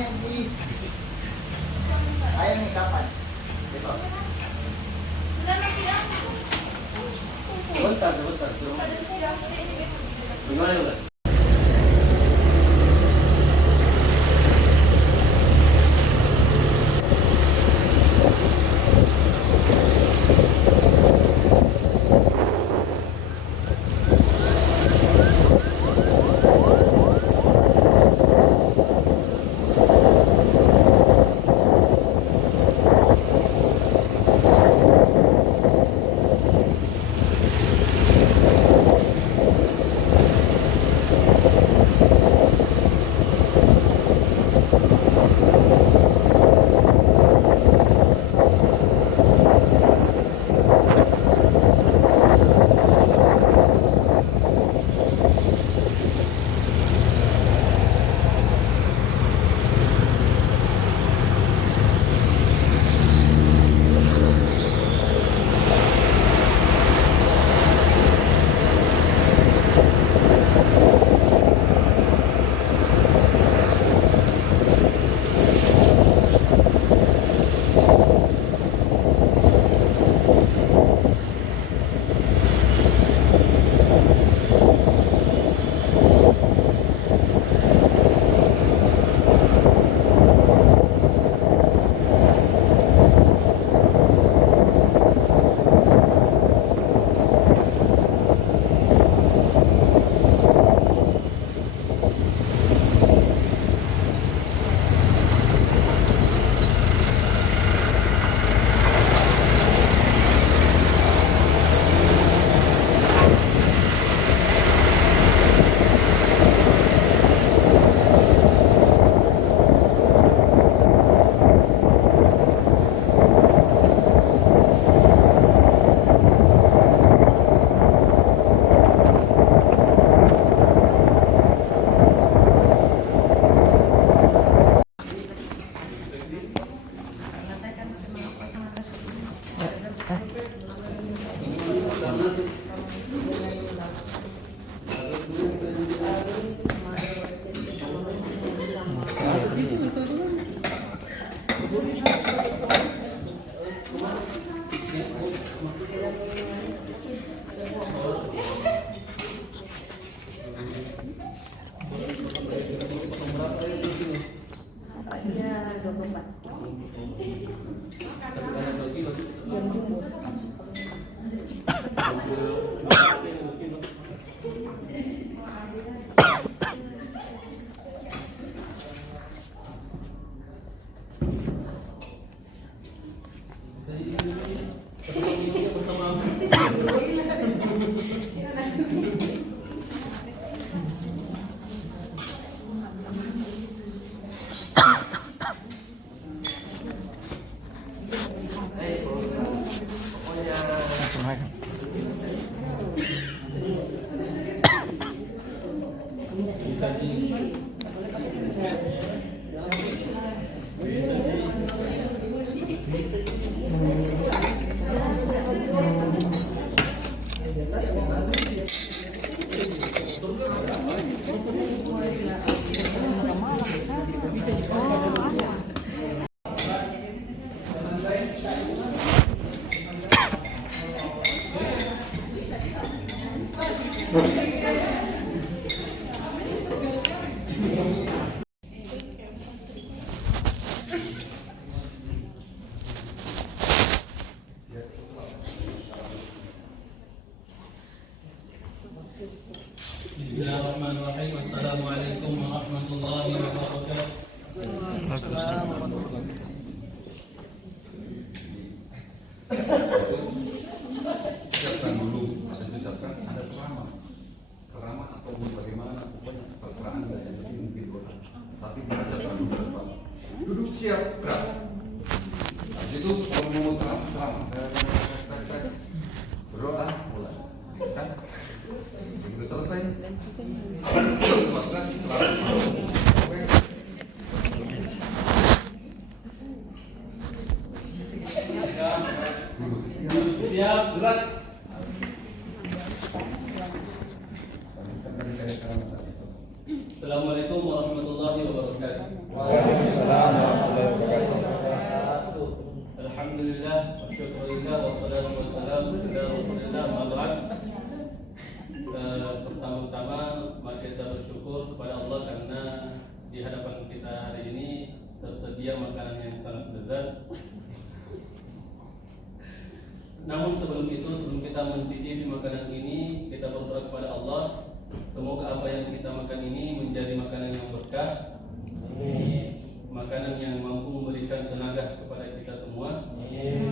yang bunyi. Ayam nih kapan? Besok. Sebentar. Gimana? Bismillahirrahmanirrahim. Assalamualaikum warahmatullahi wabarakatuh. Siapkan dulu, saya siapkan ada ceramah atau bagaimana, pokoknya perperangan dan yang lebih mungkin orang. Tapi kita siapkan dulu Pak. Duduk siap gerak. Habis itu kalau mau ceramah, berdoa mulai. Kan? Begitu selesai. Selamat Siap, gerak. Assalamualaikum warahmatullahi wabarakatuh. Waalaikumsalam warahmatullahi wabarakatuh. Alhamdulillah, wasyukurillah, wassalatu wassalamu ala rasulillah, ma ba'd. Pertama-tama mari kita bersyukur kepada Allah karena di hadapan kita hari ini tersedia makanan yang sangat lezat. Namun sebelum itu, sebelum kita mencicipi makanan ini, kita berdoa kepada Allah, semoga apa yang kita makan ini menjadi makanan yang berkah, makanan yang mampu memberikan tenaga kepada kita semua,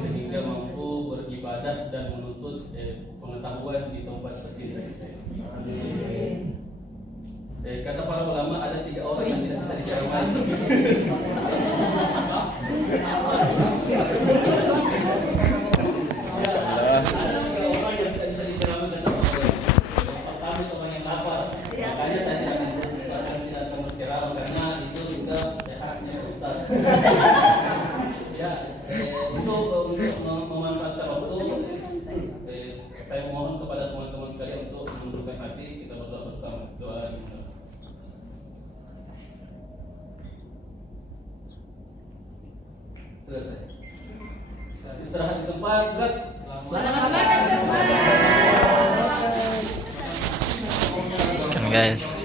sehingga mampu beribadah dan menuntut pengetahuan di tempat seperti ini. Kata para ulama, ada 3 orang yang tidak bisa diceramai. Ada orang yang tidak bisa diceramai dan pertama orang yang lapar. Makanya saya tidak akan berceramah karena itu sudah haknya Ustaz. Ya, untuk memanfaatkan waktu, saya mohon kepada teman-teman sekalian untuk menundukkan hati, kita berdoa bersama. Doa. Selesai. Istirahat di tempat, gerak. Guys,